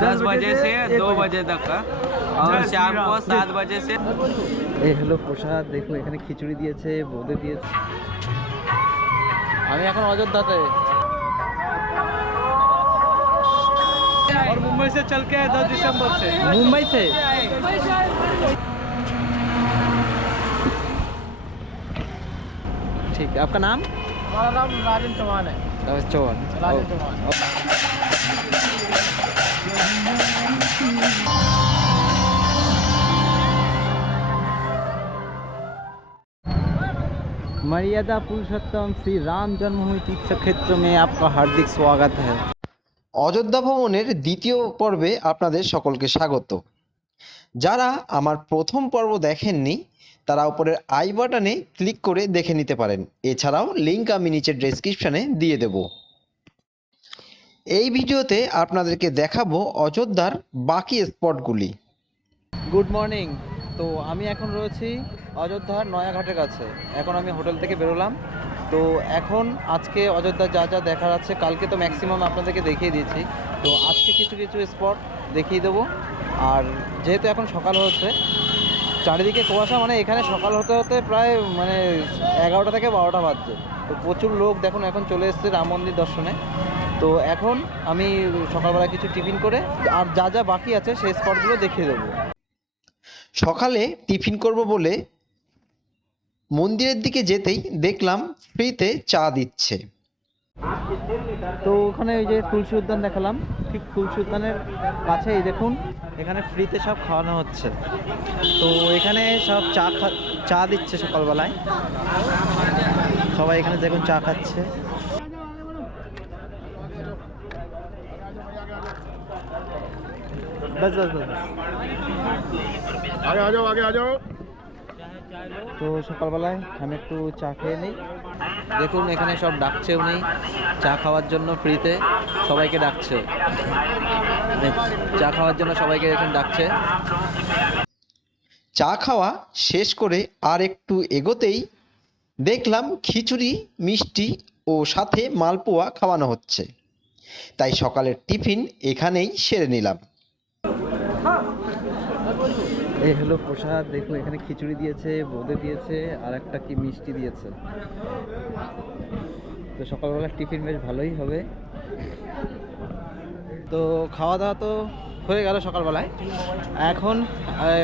दस बजे से दो बजे तक का और शाम को सात बजे से এই হলো প্রসাদ দেখুন এখানে খিচুড়ি দিয়েছে বোঁদে দিয়েছে আমি এখন অযোধ্যাতে और मुंबई से चल के दस दिसंबर से मुंबई से ठीक है आपका नाम हमारा नाम राजन चौहान है रमेश चौहान राजन ओ- चौहान मर्यादा पुरुषोत्तम श्री राम जन्मभूमि तीर्थ क्षेत्र में आपका हार्दिक स्वागत है অযোধ্যা ভ্রমণের দ্বিতীয় পর্বে আপনাদের সকলকে স্বাগত যারা আমার প্রথম পর্ব দেখেননি তারা উপরের আই বাটনে ক্লিক করে দেখে নিতে পারেন এছাড়াও লিঙ্ক আমি নিচের ডেসক্রিপশনে দিয়ে দেব এই ভিডিওতে আপনাদেরকে দেখাবো অযোধ্যার বাকি স্পটগুলি। Good morning. তো আমি এখন রয়েছি অযোধ্যার নয়াঘাটের কাছে। এখন আমি হোটেল থেকে বেরোলাম। তো এখন আজকে অযোধ্যা যা যা দেখার আছে, কালকে তো ম্যাক্সিমাম আপনাদেরকে দেখিয়ে দিয়েছি। তো আজকে কিছু কিছু স্পট দেখিয়ে দেবো। আর যেহেতু এখন সকাল হচ্ছে, চারিদিকে কুয়াশা মানে এখানে সকাল হতে হতে প্রায় মানে এগারোটা থেকে বারোটা বাজছে। তো প্রচুর লোক দেখুন, এখন চলে এসছে রাম মন্দির দর্শনে। তো এখন আমি সকালবেলা কিছু টিফিন করে আর যা যা বাকি আছে সেই স্পটগুলো দেখিয়ে দেবো। সকালে টিফিন করব বলে মন্দিরের দিকে যেতেই দেখলাম ফ্রিতে চা দিচ্ছে। তো ওখানে ওই যে তুলসী উদ্যান দেখালাম ঠিক তুলসী উদ্যানের কাছে এই দেখুন এখানে ফ্রিতে সব খাওয়ানো হচ্ছে। তো এখানে সব চা খা চা দিচ্ছে সকালবেলায়। সবাই এখানে দেখুন চা খাচ্ছে। বাস বাস বাস आगे आ जाओ आगे आ जाओ তো সকালবেলায় আমি একটু চা খেয়ে নিই দেখুন এখানে সব ডাকছে উনি চা খাওয়ার জন্য ফ্রিতে সবাইকে ডাকছে মানে চা খাওয়ার জন্য সবাইকে এখানে ডাকছে চা খাওয়া শেষ করে আর একটু এগোতেই দেখলাম খিচুড়ি মিষ্টি ও সাথে মালপোয়া খাওয়ানো হচ্ছে তাই সকালের টিফিন এখানেই সেরে নিলাম এই হলো প্রসাদ, দেখুন এখানে খিচুড়ি দিয়েছে, বোঁদে দিয়েছে, আর একটা কি মিষ্টি দিয়েছে। তো সকালবেলা টিফিন বেশ ভালোই হবে। তো খাওয়া দাওয়া তো হয়ে গেল সকালবেলায়। এখন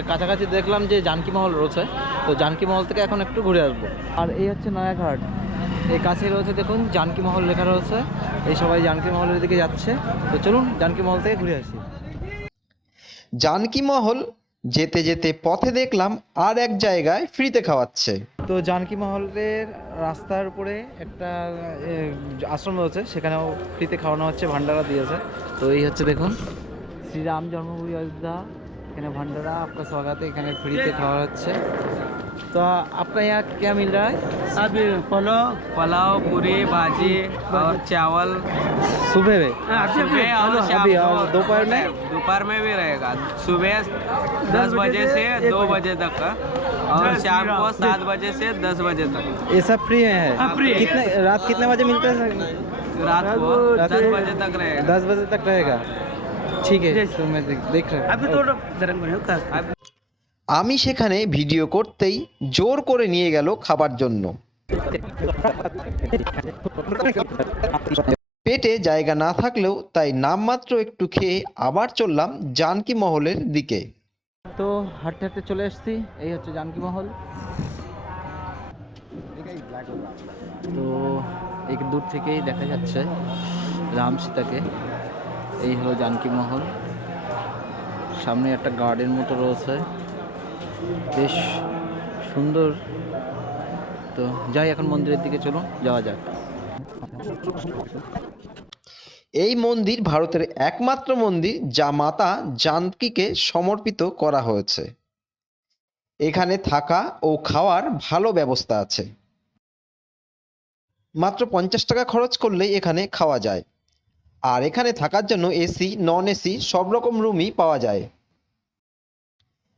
কাছাকাছি দেখলাম যে জানকি মহল রয়েছে, তো জানকি মহল থেকে এখন একটু ঘুরে আসব। আর এই হচ্ছে নয়াঘাট। এই কাছে রয়েছে, দেখুন, জানকি মহল লেখা রয়েছে। এই সবাই জানকি মহলের দিকে যাচ্ছে। তো চলুন জানকি মহল থেকে ঘুরে আসি। জানকি মহল যেতে যেতে পথে দেখলাম আর এক জায়গায় ফ্রিতে খাওয়াচ্ছে তো জানকি মহলের রাস্তার উপরে একটা এ, আশ্রম রয়েছে সেখানেও ফ্রিতে খাওয়ানো হচ্ছে ভান্ডারা দিয়েছে তো এই হচ্ছে দেখুন শ্রীরাম জন্মভূমি অযোধ্যা এখানে ভান্ডারা आपका स्वागत है এখানে ফ্রিতে খাওয়া হচ্ছে তো आपका यहाँ क्या मिल रहा है अभी पुलाव पुलाव पूरी भाजी और चावल सुबह में सुबह और शाम अभी और दो- दोपहर में दोपहर में भी रहेगा सुबह दस बजे से दो बजे तक का और शाम को सात बजे से दस बजे तक ये सब फ्री में है हाँ, free है। कितने रात कितने बजे मिलते हैं रात को रात दस को- बजे तक रहेगा दस बजे तक रहेगा ठीक है तो मैं देख, देख रहा अभी हूँ तो गर्म अभी আমি সেখানে ভিডিও করতেই জোর করে নিয়ে গেল খাবার জন্য পেটে জায়গা না থাকলেও তাই নামমাত্র একটু খেয়ে আবার চললাম জানকি মহলের দিকে। তো হাঁটতে হাঁটতে চলে এসেছি, এই হচ্ছে জানকি মহল। তো এক দূর থেকেই দেখা যাচ্ছে রাম সীতাকে। এই হলো জানকি মহল। সামনে একটা গার্ডেন মতো রয়েছে। বেশ সুন্দর। তো যাই, এখন মন্দিরের দিকে চলুন, যাওয়া যাক। এই মন্দির ভারতের একমাত্র মন্দির যা মাতা জানকীকে সমর্পিত করা হয়েছে। এখানে থাকা ও খাওয়ার ভালো ব্যবস্থা আছে। মাত্র পঞ্চাশ টাকা খরচ করলেই এখানে খাওয়া যায়। আর এখানে থাকার জন্য এসি নন এসি সব রকম রুমই পাওয়া যায়।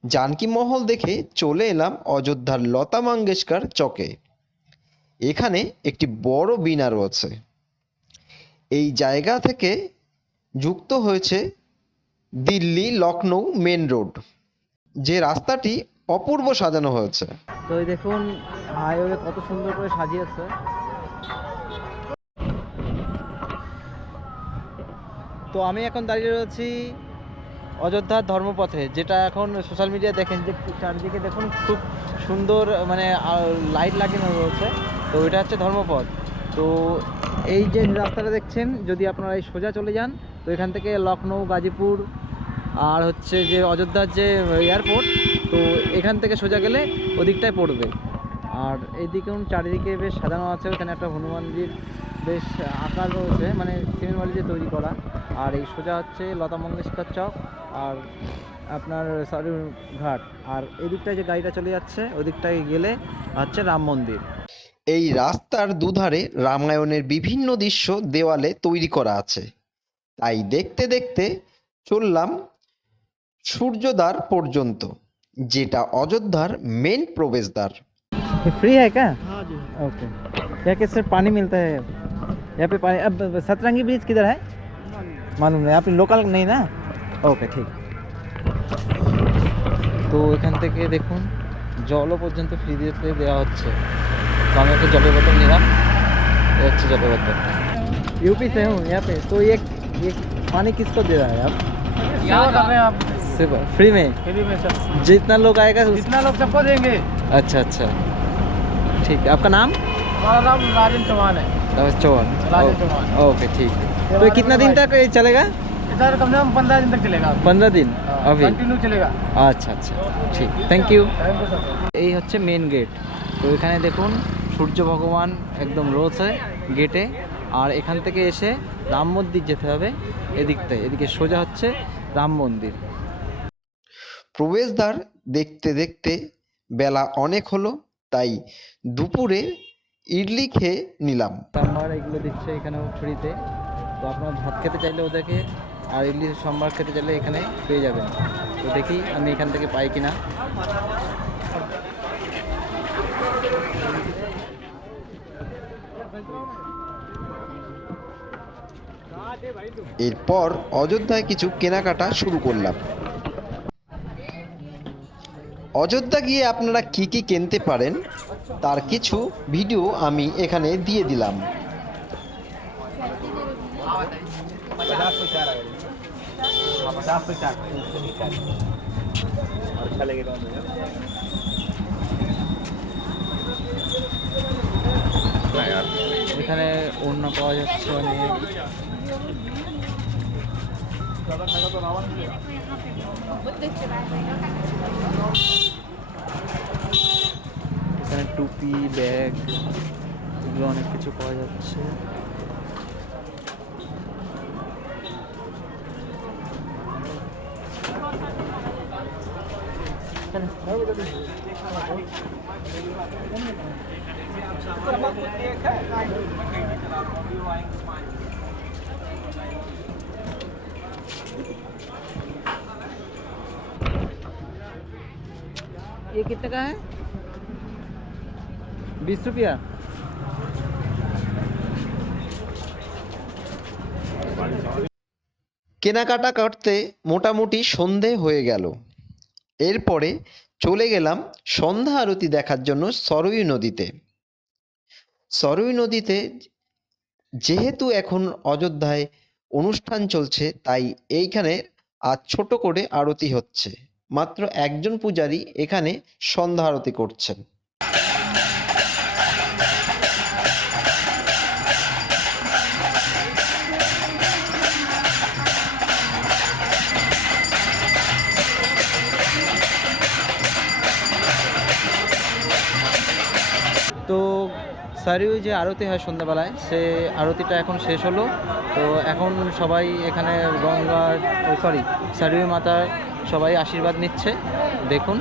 জানকী মহল দেখে চলে এলাম অযোধ্যার লতা মঙ্গেশকর চকে। এখানে একটি বড় বীণা রয়েছে। এই জায়গা থেকে যুক্ত হয়েছে দিল্লি লখনৌ মেন রোড। যে রাস্তাটি অপূর্ব সাজানো হয়েছে। তো দেখুন, হাইওয়ে কত সুন্দর করে সাজিয়েছে। তো আমি এখন দাঁড়িয়ে রয়েছি অযোধ্যার ধর্মপথে, যেটা এখন সোশ্যাল মিডিয়া দেখেন যে চারিদিকে দেখুন খুব সুন্দর মানে লাইট লাগানো রয়েছে। তো এটা হচ্ছে ধর্মপথ। তো এই যে রাস্তাটা দেখছেন, যদি আপনারা এই সোজা চলে যান, তো এখান থেকে লখনৌ গাজীপুর, আর হচ্ছে যে অযোধ্যার যে এয়ারপোর্ট তো এখান থেকে সোজা গেলে ওদিকটায় পড়বে। আর এইদিকে চারিদিকে বেশ সাজানো আছে, ওখানে একটা হনুমানজির বেশ আকার রয়েছে মানে বালি দিয়ে তৈরি করা। আর এই সোজা হচ্ছে লতা মঙ্গেশকর চক, আর আপনার সরি ঘাট। আর এদিকটায় যে গাড়িটা চলে যাচ্ছে, ওদিকটায় গেলে হচ্ছে রাম মন্দির। এই রাস্তার দুধারে রামায়ণের বিভিন্ন দৃশ্য দেওয়ালে তৈরি করা আছে তাই দেখতে দেখতে চললাম সূর্যদ্বার পর্যন্ত যেটা অযোধ্যার মেন প্রবেশদ্বার ये फ्री है क्या हाँ जी ओके क्या क्या सर पानी मिलता है यहाँ पे पानी अब सतरंगी ब्रिज किधर है मालूम नहीं आप लोकल नहीं ना ওকে ঠিক তো এখান থেকে দেখুন জলও পর্যন্ত ফ্রি দিতে দেওয়া হচ্ছে তো আমি একটা জলের বোতল নিলাম ये হচ্ছে জলের বোতল यूपी से हूँ यहाँ पे तो ये ये पानी किसको दे रहा है आप यहाँ कर रहे हैं आप सिर्फ फ्री में फ्री में सब जितना लोग आएगा उस... जितना लोग सबको देंगे अच्छा अच्छा ठीक है आपका नाम हमारा नाम राजन चौहान है रमेश चौहान राजन ओ- चौहान। ओके ठीक तो ये कितना दिन तक ये चलेगा इधर कम से कम पंद्रह दिन तक चलेगा पंद्रह दिन अभी कंटिन्यू चलेगा আচ্ছা আচ্ছা ঠিক thank you thank you sir এই হচ্ছে মেন গেট তো এখানে দেখুন সূর্য ভগবান একদম রয়েছে গেটে আর এখান থেকে এসে রাম মন্দির যেতে হবে এদিকটায় এদিকে সোজা হচ্ছে রাম মন্দির। প্রবেশদ্বার দেখতে দেখতে বেলা অনেক হলো তাই দুপুরে ইডলি খেয়ে নিলাম। সাম্বার এগুলো দিচ্ছে এখানেও ফ্রিতে তো আপনার ভাত খেতে চাইলে ওদেরকে আর ইডলি সম্বার খেতে চাইলে এখানে পেয়ে যাবেন। তো দেখি আমি এখান থেকে পাই কিনা। এরপর অযোধ্যায় কিছু কেনাকাটা শুরু করলাম। অযোধ্যা গিয়ে আপনারা কি কি কিনতে পারেন, তার কিছু ভিডিও আমি এখানে দিয়ে দিলাম। এখানে অন্য পাওয়া যাচ্ছে অনেক। এখানে টুপি ব্যাগ এগুলো অনেক কিছু পাওয়া যাচ্ছে। ये कितने का है बीस रुपया কেনাকাটা করতে মোটামুটি সন্ধে হয়ে গেল এরপরে চলে গেলাম সন্ধ্যা আরতি দেখার জন্য সরয়ী নদীতে সরয়ী নদীতে যেহেতু এখন অযোধ্যায় অনুষ্ঠান চলছে, তাই এইখানে আজ ছোট করে আরতি হচ্ছে। মাত্র একজন পূজারী এখানে সন্ধ্যা আরতি করছেন। সারিউ যে আরতি হয় সন্ধ্যাবেলায়, সে আরতিটা এখন শেষ হলো। তো এখন সবাই এখানে গঙ্গা সরি সারিউ মাতার সবাই আশীর্বাদ নিচ্ছে। দেখুন।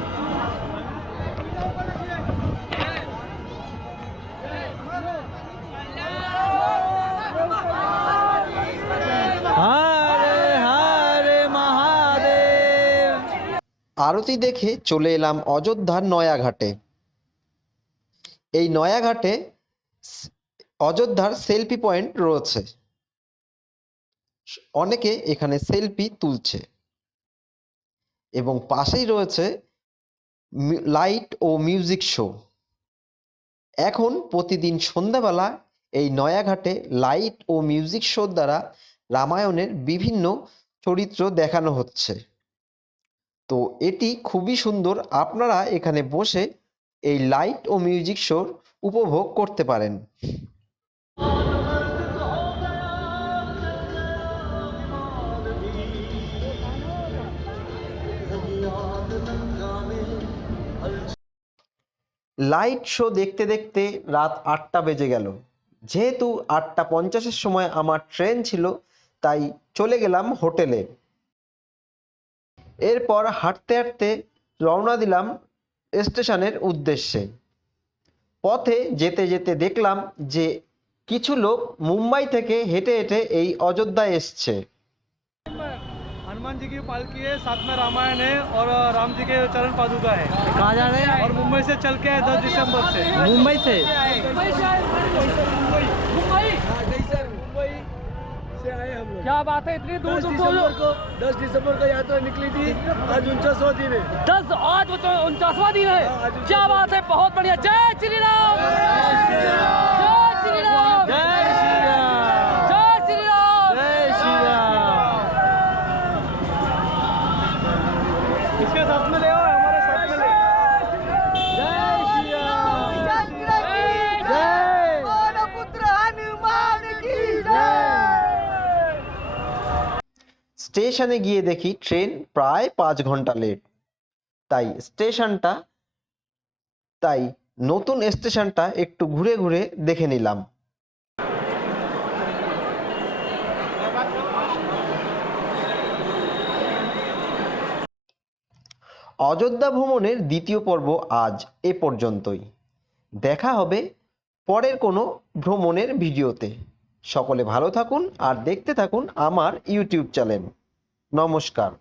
আরতি দেখে চলে এলাম অযোধ্যার নয়াঘাটে। এই নয়াঘাটে অযোধ্যার সেলফি পয়েন্ট রয়েছে। অনেকে এখানে সেলফি তুলছে। এবং পাশেই রয়েছে লাইট ও মিউজিক শো এখন প্রতিদিন সন্ধ্যাবেলা এই নয়াঘাটে লাইট ও মিউজিক শোর দ্বারা রামায়ণের বিভিন্ন চরিত্র দেখানো হচ্ছে। তো এটি খুবই সুন্দর। আপনারা এখানে বসে এই লাইট ও মিউজিক শোর উপভোগ করতে পারেন। লাইট শো দেখতে দেখতে রাত আটটা বেজে গেল। যেহেতু আটটা পঞ্চাশের সময় আমার ট্রেন ছিল, তাই চলে গেলাম হোটেলে। এরপর হাঁটতে হাঁটতে রওনা দিলাম স্টেশনের উদ্দেশ্যে। পথে যেতে যেতে দেখলাম যে কিছু লোক মুম্বাই থেকে হেঁটে হেঁটে এই অযোধ্যায় এসছে हनुमान जी की पालकी है साथ में रामायण है और राम जी के चरण पादुका है कहाँ जा रहे हैं और मुंबई से चल के आए दस दिसंबर से मुंबई से से आए हम लोग। क्या बात है इतनी दूर दस दूर दिसंबर को दस दिसंबर को यात्रा निकली थी आज उनचासवा दिन है। दस आज उनचासवा दिन है। क्या बात है बहुत बढ़िया। जय श्री राम जय श्री राम जय श्री राम जय श्री राम जय श्री राम इसके साथ में ले স্টেশনে গিয়ে দেখি ট্রেন প্রায় পাঁচ ঘণ্টা লেট তাই স্টেশনটা, তাই নতুন স্টেশনটা একটু ঘুরে ঘুরে দেখে নিলাম। অযোধ্যা ভ্রমণের দ্বিতীয় পর্ব আজ এ পর্যন্তই। দেখা হবে পরের কোনো ভ্রমণের ভিডিওতে। সকলে ভালো থাকুন আর দেখতে থাকুন আমার ইউটিউব চ্যানেল। নমস্কার